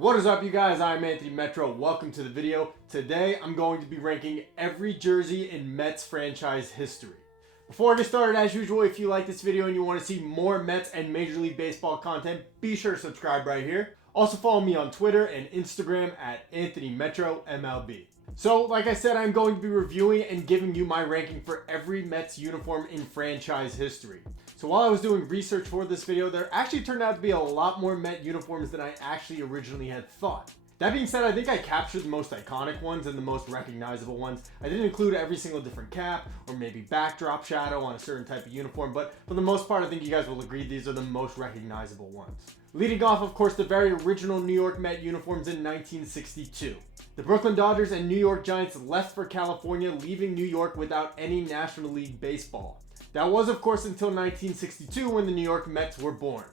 What is up, you guys? I'm Anthony Metro. Welcome to the video. Today I'm going to be ranking every jersey in Mets franchise history. Before I get started, as usual, if you like this video and you want to see more Mets and Major League Baseball content, be sure to subscribe right here. Also follow me on Twitter and Instagram at Anthony Metro MLB. So, like I said, I'm going to be reviewing and giving you my ranking for every Mets uniform in franchise history. So while I was doing research for this video, there actually turned out to be a lot more Met uniforms than I actually originally had thought. That being said, I think I captured the most iconic ones and the most recognizable ones. I didn't include every single different cap or maybe backdrop shadow on a certain type of uniform, but for the most part, I think you guys will agree these are the most recognizable ones. Leading off, of course, the very original New York Met uniforms in 1962. The Brooklyn Dodgers and New York Giants left for California, leaving New York without any National League baseball. That was, of course, until 1962 when the New York Mets were born.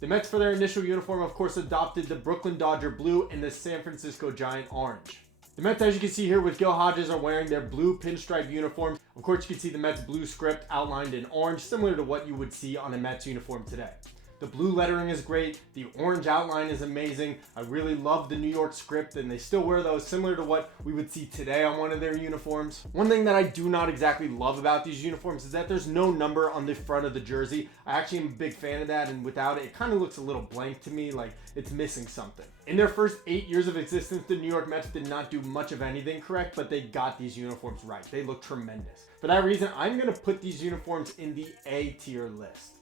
The Mets, for their initial uniform, of course, adopted the Brooklyn Dodger blue and the San Francisco Giant orange. The Mets, as you can see here with Gil Hodges, are wearing their blue pinstripe uniforms. Of course, you can see the Mets blue script outlined in orange, similar to what you would see on a Mets uniform today. The blue lettering is great. The orange outline is amazing. I really love the New York script, and they still wear those similar to what we would see today on one of their uniforms. One thing that I do not exactly love about these uniforms is that there's no number on the front of the jersey. I actually am a big fan of that, and without it, it kind of looks a little blank to me, like it's missing something. In their first 8 years of existence, the New York Mets did not do much of anything correct, but they got these uniforms right. They look tremendous. For that reason, I'm going to put these uniforms in the A tier list.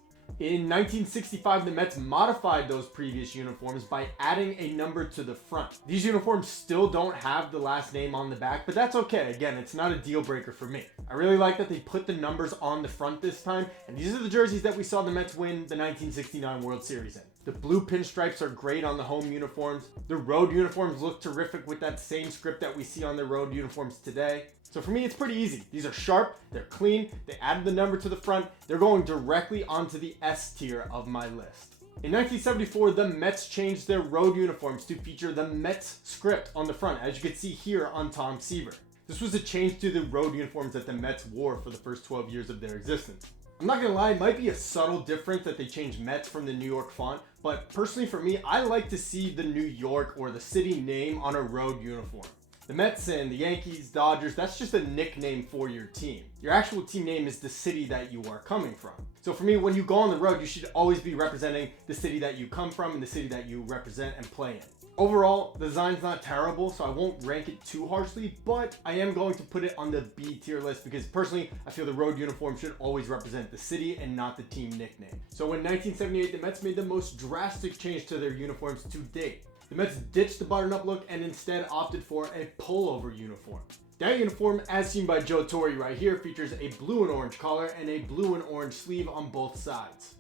In 1965, the Mets modified those previous uniforms by adding a number to the front. These uniforms still don't have the last name on the back, but that's okay. Again, it's not a deal breaker for me. I really like that they put the numbers on the front this time, and these are the jerseys that we saw the Mets win the 1969 World Series in. The blue pinstripes are great on the home uniforms. The road uniforms look terrific with that same script that we see on the road uniforms today. So for me, it's pretty easy. These are sharp, they're clean, they added the number to the front, they're going directly onto the S tier of my list. In 1974, the Mets changed their road uniforms to feature the Mets script on the front, as you can see here on Tom Seaver. This was a change to the road uniforms that the Mets wore for the first 12 years of their existence. I'm not gonna lie, it might be a subtle difference that they changed Mets from the New York font, but personally for me, I like to see the New York or the city name on a road uniform. The Mets and the Yankees, Dodgers, that's just a nickname for your team. Your actual team name is the city that you are coming from. So for me, when you go on the road, you should always be representing the city that you come from and the city that you represent and play in. Overall, the design's not terrible, so I won't rank it too harshly, but I am going to put it on the B tier list because personally, I feel the road uniform should always represent the city and not the team nickname. So in 1978, the Mets made the most drastic change to their uniforms to date. The Mets ditched the button-up look and instead opted for a pullover uniform. That uniform, as seen by Joe Torre right here, features a blue and orange collar and a blue and orange sleeve on both sides.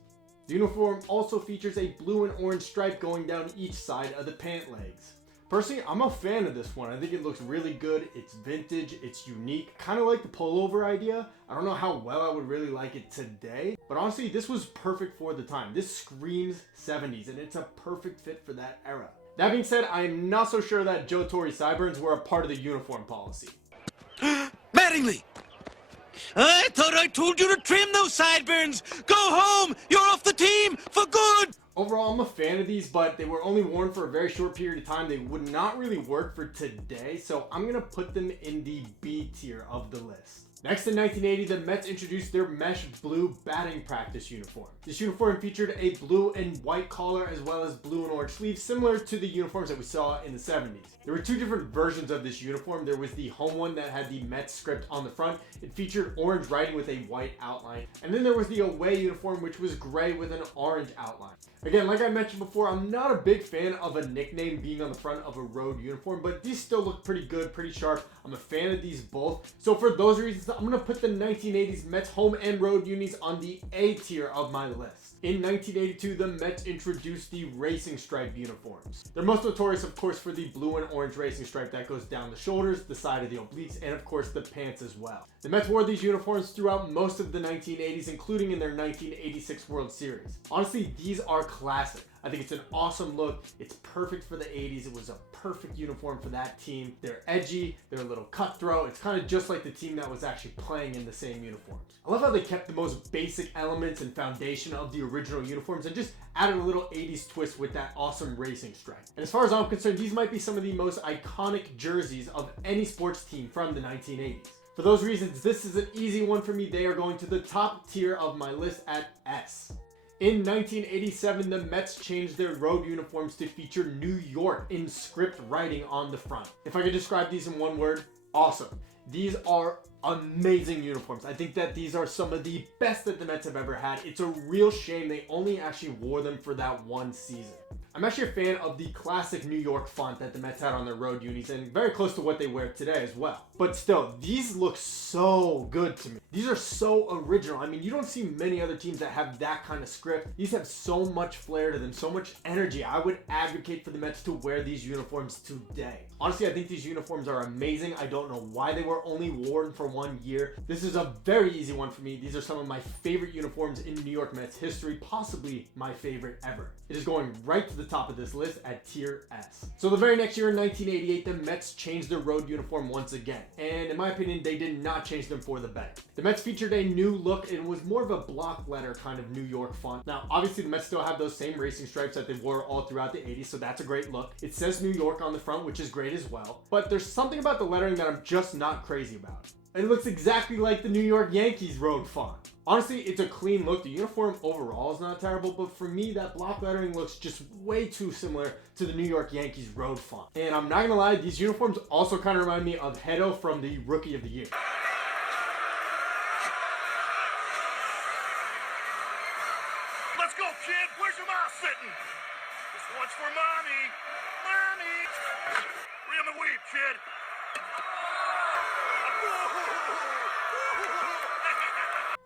The uniform also features a blue and orange stripe going down each side of the pant legs. Personally, I'm a fan of this one. I think it looks really good. It's vintage, it's unique. Kind of like the pullover idea. I don't know how well I would really like it today, but honestly, this was perfect for the time. This screams 70s, and it's a perfect fit for that era. That being said, I am not so sure that Joe Torre's sideburns were a part of the uniform policy. Mattingly! I thought I told you to trim those sideburns! Go home! You're off the team for good! Overall, I'm a fan of these, but they were only worn for a very short period of time. They would not really work for today, so I'm going to put them in the B tier of the list. Next, in 1980, the Mets introduced their mesh blue batting practice uniform. This uniform featured a blue and white collar as well as blue and orange sleeves, similar to the uniforms that we saw in the 70s. There were two different versions of this uniform. There was the home one that had the Mets script on the front. It featured orange writing with a white outline. And then there was the away uniform, which was gray with an orange outline. Again, like I mentioned before, I'm not a big fan of a nickname being on the front of a road uniform, but these still look pretty good, pretty sharp. I'm a fan of these both. So for those reasons, I'm going to put the 1980s Mets home and road unis on the A tier of my list. In 1982, the Mets introduced the racing stripe uniforms. They're most notorious, of course, for the blue and orange racing stripe that goes down the shoulders, the side of the obliques, and of course the pants as well. The Mets wore these uniforms throughout most of the 1980s, including in their 1986 World Series. Honestly, these are classic. I think it's an awesome look. It's perfect for the 80s. It was a perfect uniform for that team. They're edgy, they're a little cutthroat. It's kind of just like the team that was actually playing in the same uniforms. I love how they kept the most basic elements and foundation of the original uniforms and just added a little 80s twist with that awesome racing stripe. And as far as I'm concerned, these might be some of the most iconic jerseys of any sports team from the 1980s. For those reasons, this is an easy one for me. They are going to the top tier of my list at S. In 1987, the Mets changed their road uniforms to feature New York in script writing on the front. If I could describe these in one word, awesome. These are amazing uniforms. I think that these are some of the best that the Mets have ever had. It's a real shame they only actually wore them for that one season. I'm actually a fan of the classic New York font that the Mets had on their road unis, and very close to what they wear today as well. But still, these look so good to me. These are so original. I mean, you don't see many other teams that have that kind of script. These have so much flair to them, so much energy. I would advocate for the Mets to wear these uniforms today. Honestly, I think these uniforms are amazing. I don't know why they were only worn for 1 year. This is a very easy one for me. These are some of my favorite uniforms in New York Mets history, possibly my favorite ever. It is going right to the top of this list at tier S. So the very next year in 1988, the Mets changed their road uniform once again. And in my opinion, they did not change them for the better. The Mets featured a new look. It was more of a block letter kind of New York font. Now, obviously the Mets still have those same racing stripes that they wore all throughout the 80s, so that's a great look. It says New York on the front, which is great as well. But there's something about the lettering that I'm just not crazy about. It looks exactly like the New York Yankees road font. Honestly, it's a clean look. The uniform overall is not terrible, but for me, that block lettering looks just way too similar to the New York Yankees road font. And I'm not gonna lie, these uniforms also kind of remind me of Hedo from the Rookie of the Year. Let's go, kid. Where's your mom sitting? This one's for mommy. Mommy! Reel the weed, kid.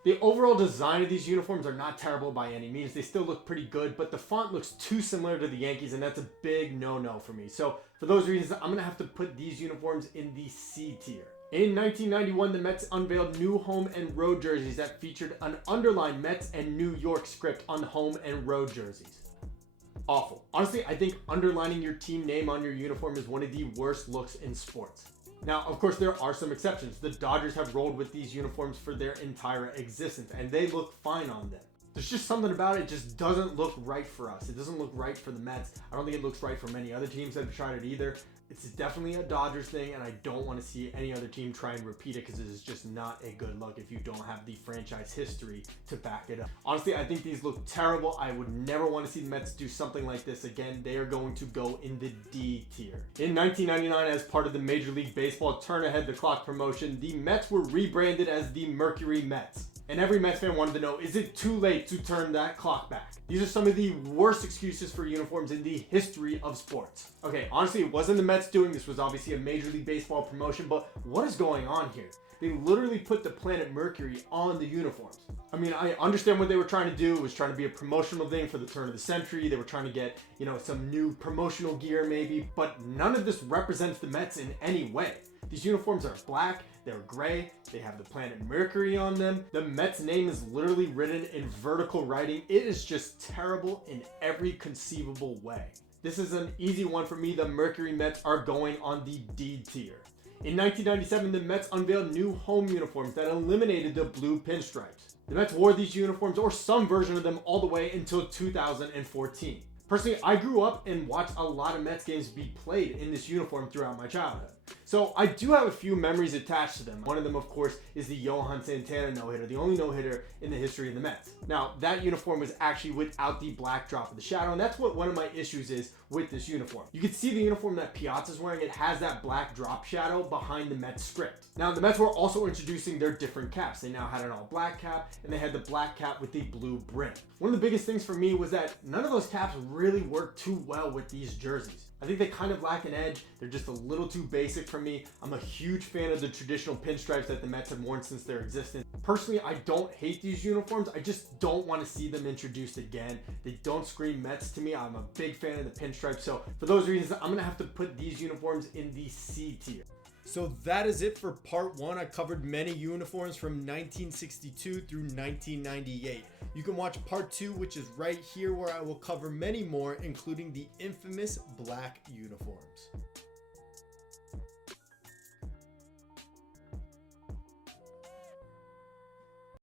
The overall design of these uniforms are not terrible by any means. They still look pretty good, but the font looks too similar to the Yankees, and that's a big no-no for me. So for those reasons, I'm gonna have to put these uniforms in the C tier. In 1991, the Mets unveiled new home and road jerseys that featured an underlined Mets and New York script on home and road jerseys. Awful. Honestly, I think underlining your team name on your uniform is one of the worst looks in sports. Now, of course, there are some exceptions. The Dodgers have rolled with these uniforms for their entire existence, and they look fine on them. There's just something about it just doesn't look right for us. It doesn't look right for the Mets. I don't think it looks right for many other teams that have tried it either. It's definitely a Dodgers thing, and I don't want to see any other team try and repeat it because it is just not a good look if you don't have the franchise history to back it up. Honestly, I think these look terrible. I would never want to see the Mets do something like this again. They are going to go in the D tier. In 1999, as part of the Major League Baseball Turn Ahead the Clock promotion, the Mets were rebranded as the Mercury Mets. And every Mets fan wanted to know, is it too late to turn that clock back? These are some of the worst excuses for uniforms in the history of sports. Okay, honestly, it wasn't the Mets doing this. Was obviously a Major League Baseball promotion, but what is going on here? They literally put the planet Mercury on the uniforms. I mean, I understand what they were trying to do. It was trying to be a promotional thing for the turn of the century. They were trying to get, some new promotional gear maybe, but none of this represents the Mets in any way. These uniforms are black, they're gray, they have the planet Mercury on them. The Mets name is literally written in vertical writing. It is just terrible in every conceivable way. This is an easy one for me. The Mercury Mets are going on the D tier. In 1997, the Mets unveiled new home uniforms that eliminated the blue pinstripes. The Mets wore these uniforms, or some version of them, all the way until 2014. Personally, I grew up and watched a lot of Mets games be played in this uniform throughout my childhood. So I do have a few memories attached to them. One of them, of course, is the Johan Santana no-hitter, the only no-hitter in the history of the Mets. Now, that uniform was actually without the black drop of the shadow, and that's what one of my issues is with this uniform. You can see the uniform that Piazza's wearing. It has that black drop shadow behind the Mets script. Now, the Mets were also introducing their different caps. They now had an all-black cap, and they had the black cap with the blue brim. One of the biggest things for me was that none of those caps really worked too well with these jerseys. I think they kind of lack an edge. They're just a little too basic for me. I'm a huge fan of the traditional pinstripes that the Mets have worn since their existence. Personally, I don't hate these uniforms. I just don't want to see them introduced again. They don't scream Mets to me. I'm a big fan of the pinstripes. So for those reasons, I'm going to have to put these uniforms in the C tier. So that is it for part 1. I covered many uniforms from 1962 through 1998. You can watch part 2, which is right here, where I will cover many more, including the infamous black uniforms.